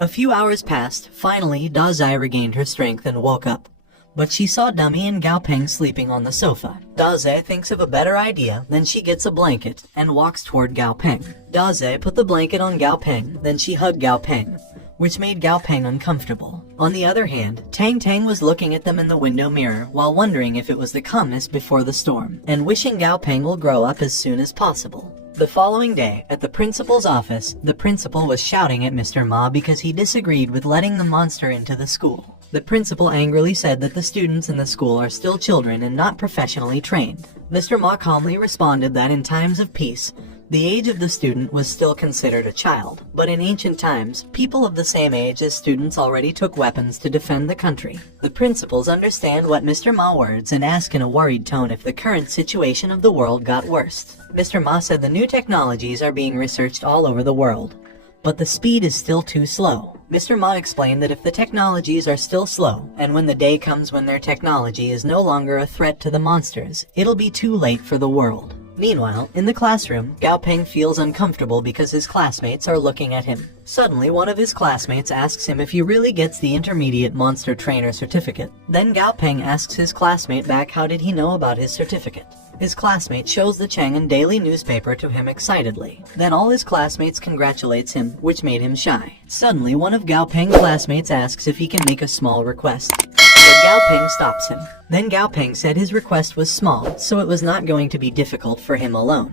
A few hours passed. Finally, Dazai regained her strength and woke up. But she saw Dummy and Gao Peng sleeping on the sofa. Dazai thinks of a better idea, then she gets a blanket and walks toward Gao Peng. Dazai put the blanket on Gao Peng, then she hugged Gao Peng, which made Gao Peng uncomfortable. On the other hand, Tang Tang was looking at them in the window mirror while wondering if it was the calmness before the storm, and wishing Gao Peng will grow up as soon as possible. The following day, at the principal's office, the principal was shouting at Mr. Ma because he disagreed with letting the monster into the school. The principal angrily said that the students in the school are still children and not professionally trained. Mr. Ma calmly responded that in times of peace, the age of the student was still considered a child, but in ancient times, people of the same age as students already took weapons to defend the country. The principals understand what Mr. Ma words and ask in a worried tone if the current situation of the world got worse. Mr. Ma said the new technologies are being researched all over the world, but the speed is still too slow. Mr. Ma explained that if the technologies are still slow, and when the day comes when their technology is no longer a threat to the monsters, it'll be too late for the world. Meanwhile, in the classroom, Gao Peng feels uncomfortable because his classmates are looking at him. Suddenly, one of his classmates asks him if he really gets the Intermediate Monster Trainer certificate. Then Gao Peng asks his classmate back how did he know about his certificate. His classmate shows the Chang'an Daily newspaper to him excitedly. Then all his classmates congratulates him, which made him shy. Suddenly, one of Gao Peng's classmates asks if he can make a small request. But Gao Peng stops him. Then Gao Peng said his request was small, so it was not going to be difficult for him alone.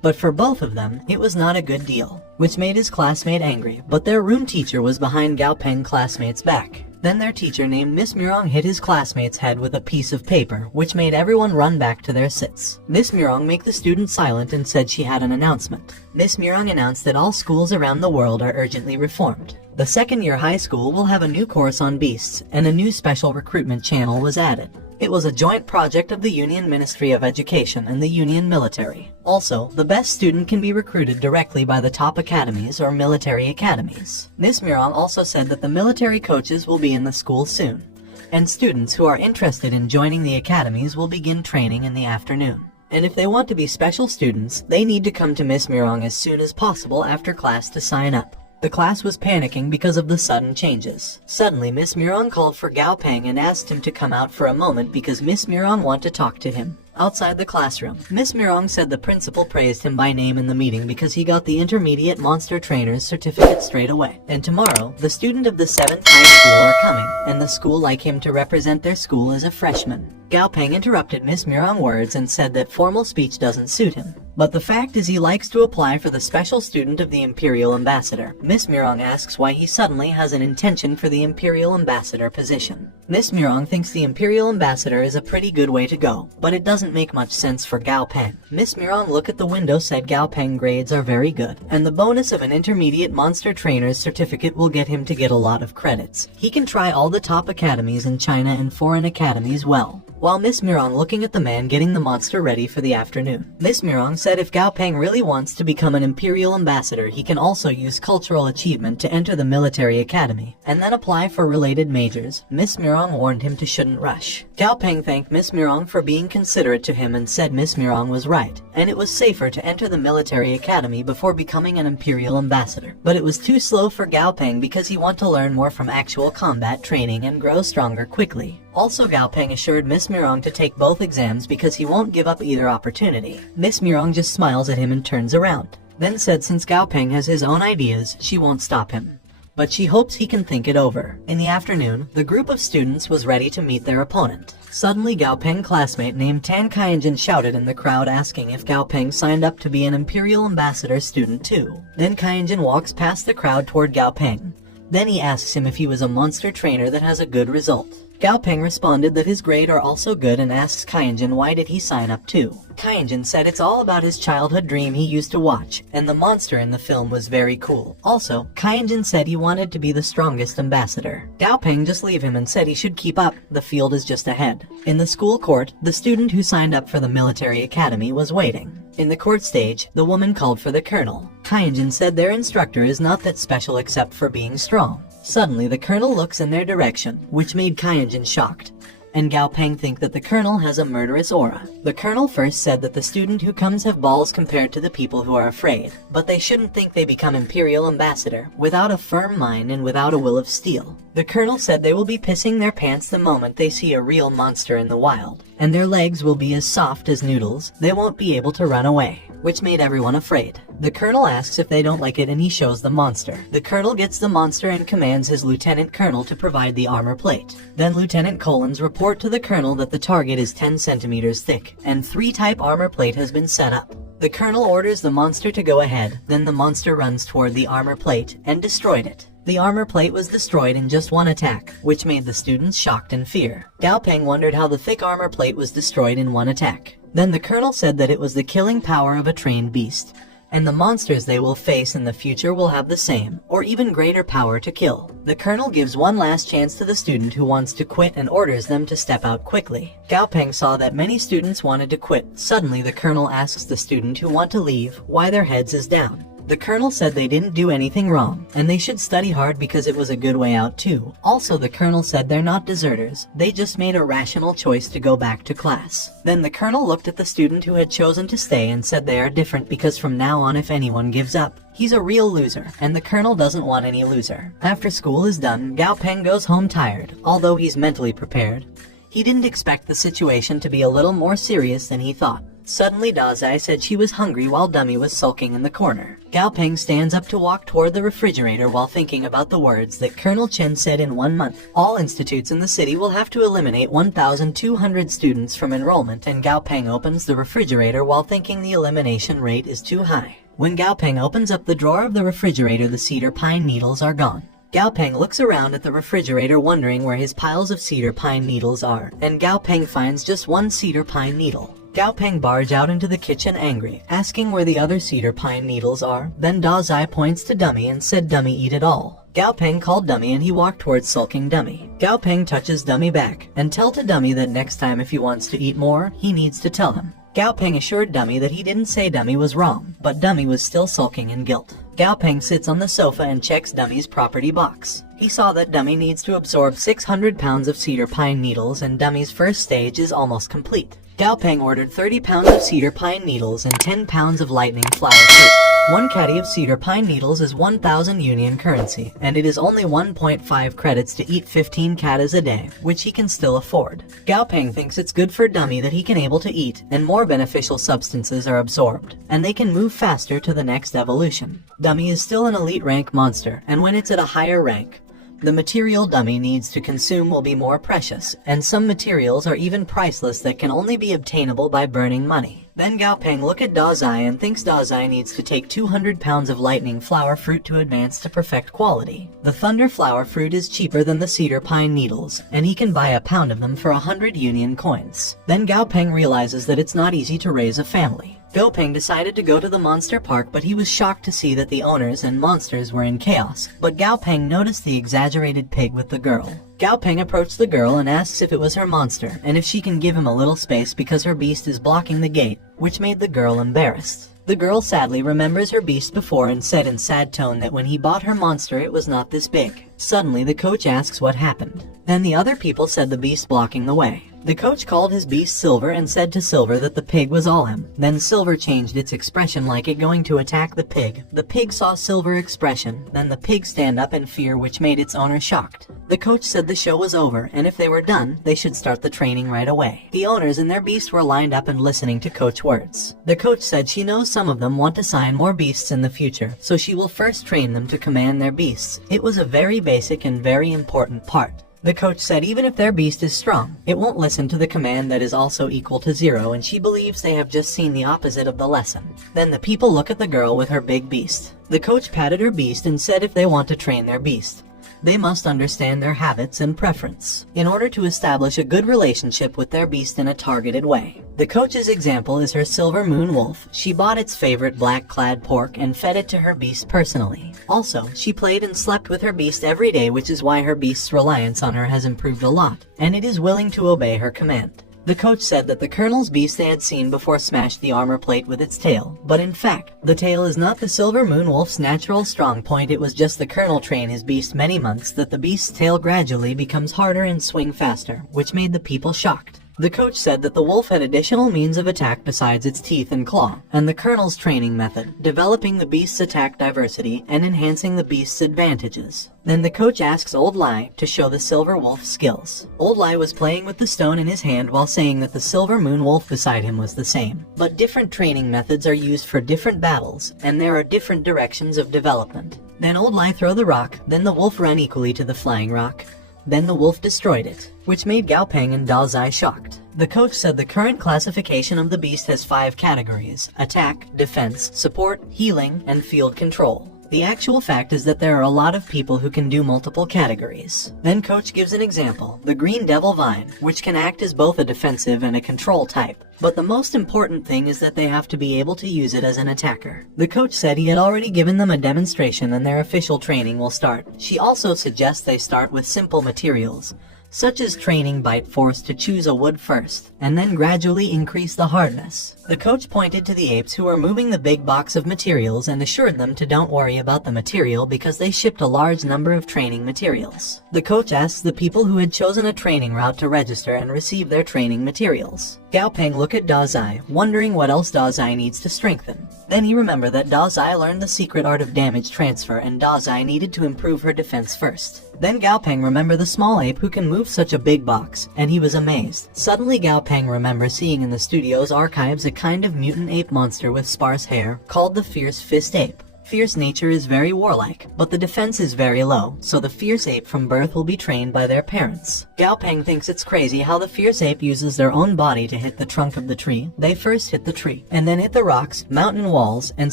But for both of them, it was not a good deal, which made his classmate angry, but their room teacher was behind Gao Peng classmate's back. Then their teacher named Miss Murong hit his classmate's head with a piece of paper, which made everyone run back to their sits. Miss Murong made the students silent and said she had an announcement. Miss Murong announced that all schools around the world are urgently reformed. The second-year high school will have a new course on beasts, and a new special recruitment channel was added. It was a joint project of the Union Ministry of Education and the Union Military. Also, the best student can be recruited directly by the top academies or military academies. Miss Murong also said that the military coaches will be in the school soon, and students who are interested in joining the academies will begin training in the afternoon. And if they want to be special students, they need to come to Miss Murong as soon as possible after class to sign up. The class was panicking because of the sudden changes. Suddenly, Miss Murong called for Gao Peng and asked him to come out for a moment because Miss Murong wanted to talk to him. Outside the classroom, Miss Murong said the principal praised him by name in the meeting because he got the Intermediate Monster Trainer's certificate straight away. And tomorrow, the student of the 7th high school are coming, and the school like him to represent their school as a freshman. Gao Peng interrupted Miss Murong words and said that formal speech doesn't suit him. But the fact is he likes to apply for the special student of the Imperial Ambassador. Miss Murong asks why he suddenly has an intention for the Imperial Ambassador position. Miss Murong thinks the Imperial Ambassador is a pretty good way to go, but it doesn't make much sense for Gao Peng. Miss Murong looked at the window said Gao Peng grades are very good, and the bonus of an Intermediate Monster Trainer's certificate will get him to get a lot of credits. He can try all the top academies in China and foreign academies well. While Miss Murong looking at the man getting the monster ready for the afternoon. Miss Murong said if Gao Peng really wants to become an Imperial Ambassador, he can also use cultural achievement to enter the military academy, and then apply for related majors. Miss Murong warned him to shouldn't rush. Gao Peng thanked Miss Murong for being considerate to him and said Miss Murong was right, and it was safer to enter the military academy before becoming an Imperial Ambassador. But it was too slow for Gao Peng because he wanted to learn more from actual combat training and grow stronger quickly. Also, Gao Peng assured Miss Murong to take both exams because he won't give up either opportunity. Miss Murong just smiles at him and turns around. Then said since Gao Peng has his own ideas, she won't stop him. But she hopes he can think it over. In the afternoon, the group of students was ready to meet their opponent. Suddenly, Gao Peng's classmate named Tan Kainjin shouted in the crowd asking if Gao Peng signed up to be an Imperial Ambassador student too. Then Kainjin walks past the crowd toward Gao Peng. Then he asks him if he was a monster trainer that has a good result. Gao Peng responded that his grades are also good and asks Kainjin why did he sign up too. Kainjin said it's all about his childhood dream he used to watch, and the monster in the film was very cool. Also, Kainjin said he wanted to be the strongest ambassador. Gao Peng just leave him and said he should keep up, the field is just ahead. In the school court, the student who signed up for the military academy was waiting. In the court stage, the woman called for the colonel. Kainjin said their instructor is not that special except for being strong. Suddenly, the colonel looks in their direction, which made Kainjin shocked. and Gao Peng think that the colonel has a murderous aura. The colonel first said that the student who comes have balls compared to the people who are afraid, but they shouldn't think they become imperial ambassador without a firm mind and without a will of steel. The colonel said they will be pissing their pants the moment they see a real monster in the wild, and their legs will be as soft as noodles. They won't be able to run away, which made everyone afraid. The colonel asks if they don't like it and he shows the monster. The colonel gets the monster and commands his lieutenant colonel to provide the armor plate. Then Lieutenant Collins report to the colonel that the target is 10 centimeters thick and 3-type armor plate has been set up. The colonel orders the monster to go ahead, then the monster runs toward the armor plate and destroyed it. The armor plate was destroyed in just one attack, which made the students shocked in fear. Gao Peng wondered how the thick armor plate was destroyed in one attack. Then the colonel said that it was the killing power of a trained beast, and the monsters they will face in the future will have the same, or even greater power to kill. The colonel gives one last chance to the student who wants to quit and orders them to step out quickly. Gao Peng saw that many students wanted to quit. Suddenly the colonel asks the student who want to leave why their heads is down. The colonel said they didn't do anything wrong, and they should study hard because it was a good way out too. Also, the colonel said they're not deserters, they just made a rational choice to go back to class. Then the colonel looked at the student who had chosen to stay and said they are different because from now on if anyone gives up, he's a real loser, and the colonel doesn't want any loser. After school is done, Gao Peng goes home tired, although he's mentally prepared. He didn't expect the situation to be a little more serious than he thought. Suddenly Dazai said she was hungry while Dummy was sulking in the corner. Gao Peng stands up to walk toward the refrigerator while thinking about the words that Colonel Chen said in 1 month. All institutes in the city will have to eliminate 1,200 students from enrollment, and Gao Peng opens the refrigerator while thinking the elimination rate is too high. When Gao Peng opens up the drawer of the refrigerator, the cedar pine needles are gone. Gao Peng looks around at the refrigerator wondering where his piles of cedar pine needles are, and Gao Peng finds just one cedar pine needle. Gao Peng barge out into the kitchen angry, asking where the other cedar pine needles are. Then Dazai points to Dummy and said Dummy eat it all. Gao Peng called Dummy and he walked towards sulking Dummy. Gao Peng touches Dummy back and tell to Dummy that next time if he wants to eat more, he needs to tell him. Gao Peng assured Dummy that he didn't say Dummy was wrong, but Dummy was still sulking in guilt. Gao Peng sits on the sofa and checks Dummy's property box. He saw that Dummy needs to absorb 600 pounds of cedar pine needles and Dummy's first stage is almost complete. Gao Peng ordered 30 pounds of cedar pine needles and 10 pounds of lightning flower fruit. 1 caddy of cedar pine needles is 1,000 union currency, and it is only 1.5 credits to eat 15 katas a day, which he can still afford. Gao Peng thinks it's good for Dummy that he can able to eat, and more beneficial substances are absorbed, and they can move faster to the next evolution. Dummy is still an elite rank monster, and when it's at a higher rank, the material Dummy needs to consume will be more precious, and some materials are even priceless that can only be obtainable by burning money. Then Gao Peng look at Dazai and thinks Dazai needs to take 200 pounds of lightning flower fruit to advance to perfect quality. The thunder flower fruit is cheaper than the cedar pine needles, and he can buy a pound of them for 100 union coins. Then Gao Peng realizes that it's not easy to raise a family. Gao Peng decided to go to the monster park, but he was shocked to see that the owners and monsters were in chaos. But Gao Peng noticed the exaggerated pig with the girl. Gao Peng approached the girl and asks if it was her monster, and if she can give him a little space because her beast is blocking the gate, which made the girl embarrassed. The girl sadly remembers her beast before and said in sad tone that when he bought her monster it was not this big. Suddenly the coach asks what happened. Then the other people said the beast blocking the way. The coach called his beast Silver and said to Silver that the pig was all him. Then Silver changed its expression like it going to attack the pig. The pig saw Silver expression, then the pig stand up in fear, which made its owner shocked. The coach said the show was over, and if they were done, they should start the training right away. The owners and their beasts were lined up and listening to coach words. The coach said she knows some of them want to sign more beasts in the future, so she will first train them to command their beasts. It was a very basic and very important part. The coach said even if their beast is strong, it won't listen to the command that is also equal to 0, and she believes they have just seen the opposite of the lesson. Then the people look at the girl with her big beast. The coach patted her beast and said if they want to train their beast, they must understand their habits and preference in order to establish a good relationship with their beast in a targeted way. The coach's example is her silver moon wolf. She bought its favorite black-clad pork and fed it to her beast personally. Also, she played and slept with her beast every day, which is why her beast's reliance on her has improved a lot, and it is willing to obey her command. The coach said that the Colonel's beast they had seen before smashed the armor plate with its tail, but in fact, the tail is not the Silver Moon Wolf's natural strong point. It was just the Colonel train his beast many months that the beast's tail gradually becomes harder and swing faster, which made the people shocked. The coach said that the wolf had additional means of attack besides its teeth and claw, and the Colonel's training method, developing the beast's attack diversity and enhancing the beast's advantages. Then the coach asks Old Lai to show the Silver Wolf's skills. Old Lai was playing with the stone in his hand while saying that the Silver Moon Wolf beside him was the same. But different training methods are used for different battles, and there are different directions of development. Then Old Lai threw the rock, then the wolf ran equally to the flying rock. Then the wolf destroyed it, which made Gao Peng and Da Zai shocked. The coach said the current classification of the beast has 5 categories: attack, defense, support, healing, and field control. The actual fact is that there are a lot of people who can do multiple categories. Then coach gives an example, the green devil vine, which can act as both a defensive and a control type. But the most important thing is that they have to be able to use it as an attacker. The coach said he had already given them a demonstration and their official training will start. She also suggests they start with simple materials, such as training Bite Force to choose a wood first, and then gradually increase the hardness. The coach pointed to the apes who were moving the big box of materials and assured them to don't worry about the material because they shipped a large number of training materials. The coach asked the people who had chosen a training route to register and receive their training materials. Gao Peng looked at Da Zai, wondering what else Da Zai needs to strengthen. Then he remembered that Da Zai learned the secret art of damage transfer and Da Zai needed to improve her defense first. Then Gao Peng remembered the small ape who can move such a big box, and he was amazed. Suddenly Gao Peng remembered seeing in the studio's archives a kind of mutant ape monster with sparse hair, called the Fierce Fist Ape. Fierce nature is very warlike, but the defense is very low, so the fierce ape from birth will be trained by their parents. Gao Peng thinks it's crazy how the fierce ape uses their own body to hit the trunk of the tree. They first hit the tree, and then hit the rocks, mountain walls, and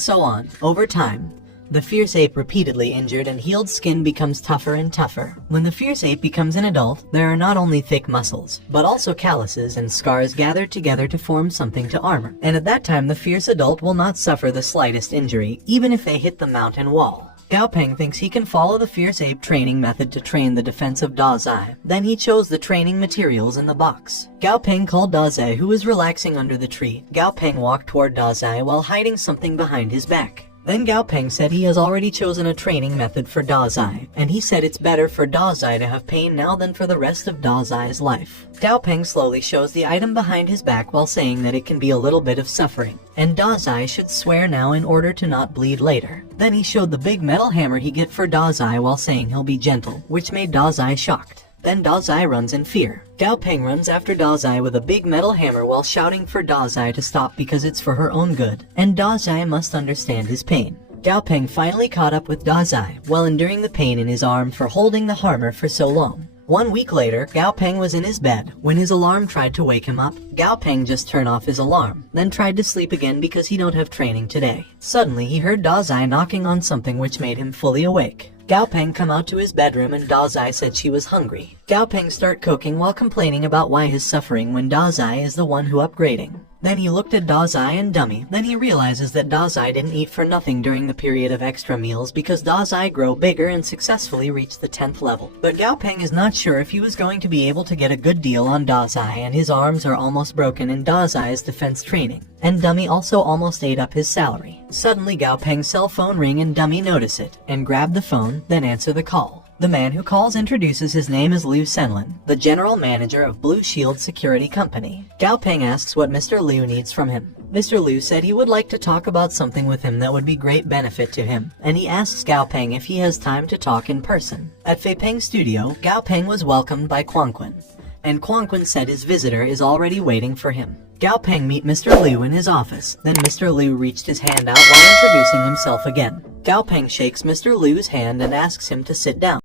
so on. Over time, the fierce ape repeatedly injured and healed skin becomes tougher and tougher. When the fierce ape becomes an adult, there are not only thick muscles, but also calluses and scars gathered together to form something to armor. And at that time the fierce adult will not suffer the slightest injury, even if they hit the mountain wall. Gao Peng thinks he can follow the fierce ape training method to train the defense of Da Zai. Then he chose the training materials in the box. Gao Peng called Da Zai, who was relaxing under the tree. Gao Peng walked toward Da Zai while hiding something behind his back. Then Gao Peng said he has already chosen a training method for Da Zai, and he said it's better for Da Zai to have pain now than for the rest of Da Zai's life. Gao Peng slowly shows the item behind his back while saying that it can be a little bit of suffering, and Da Zai should swear now in order to not bleed later. Then he showed the big metal hammer he get for Da Zai while saying he'll be gentle, which made Da Zai shocked. Then Da Zai runs in fear. Gao Peng runs after Da Zai with a big metal hammer while shouting for Da Zai to stop because it's for her own good, and Da Zai must understand his pain. Gao Peng finally caught up with Da Zai while enduring the pain in his arm for holding the hammer for so long. 1 week later, Gao Peng was in his bed when his alarm tried to wake him up. Gao Peng just turned off his alarm, then tried to sleep again because he don't have training today. Suddenly, he heard Da Zai knocking on something which made him fully awake. Gao Peng come out to his bedroom and Da Zai said she was hungry. Gao Peng start cooking while complaining about why he's suffering when Da Zai is the one who upgrading. Then he looked at Da Zai and Dummy. Then he realizes that Da Zai didn't eat for nothing during the period of extra meals because Da Zai grow bigger and successfully reached the 10th level. But Gao Peng is not sure if he was going to be able to get a good deal on Da Zai, and his arms are almost broken in Da Zai's defense training. And Dummy also almost ate up his salary. Suddenly Gao Peng's cell phone ring and Dummy notice it and grab the phone, then answer the call. The man who calls introduces his name as Liu Senlin, the general manager of Blue Shield Security Company. Gao Peng asks what Mr. Liu needs from him. Mr. Liu said he would like to talk about something with him that would be great benefit to him, and he asks Gao Peng if he has time to talk in person. At Fei Peng's studio, Gao Peng was welcomed by Quang Quen, and Quang Quen said his visitor is already waiting for him. Gao Peng meet Mr. Liu in his office. Then Mr. Liu reached his hand out while introducing himself again. Gao Peng shakes Mr. Liu's hand and asks him to sit down.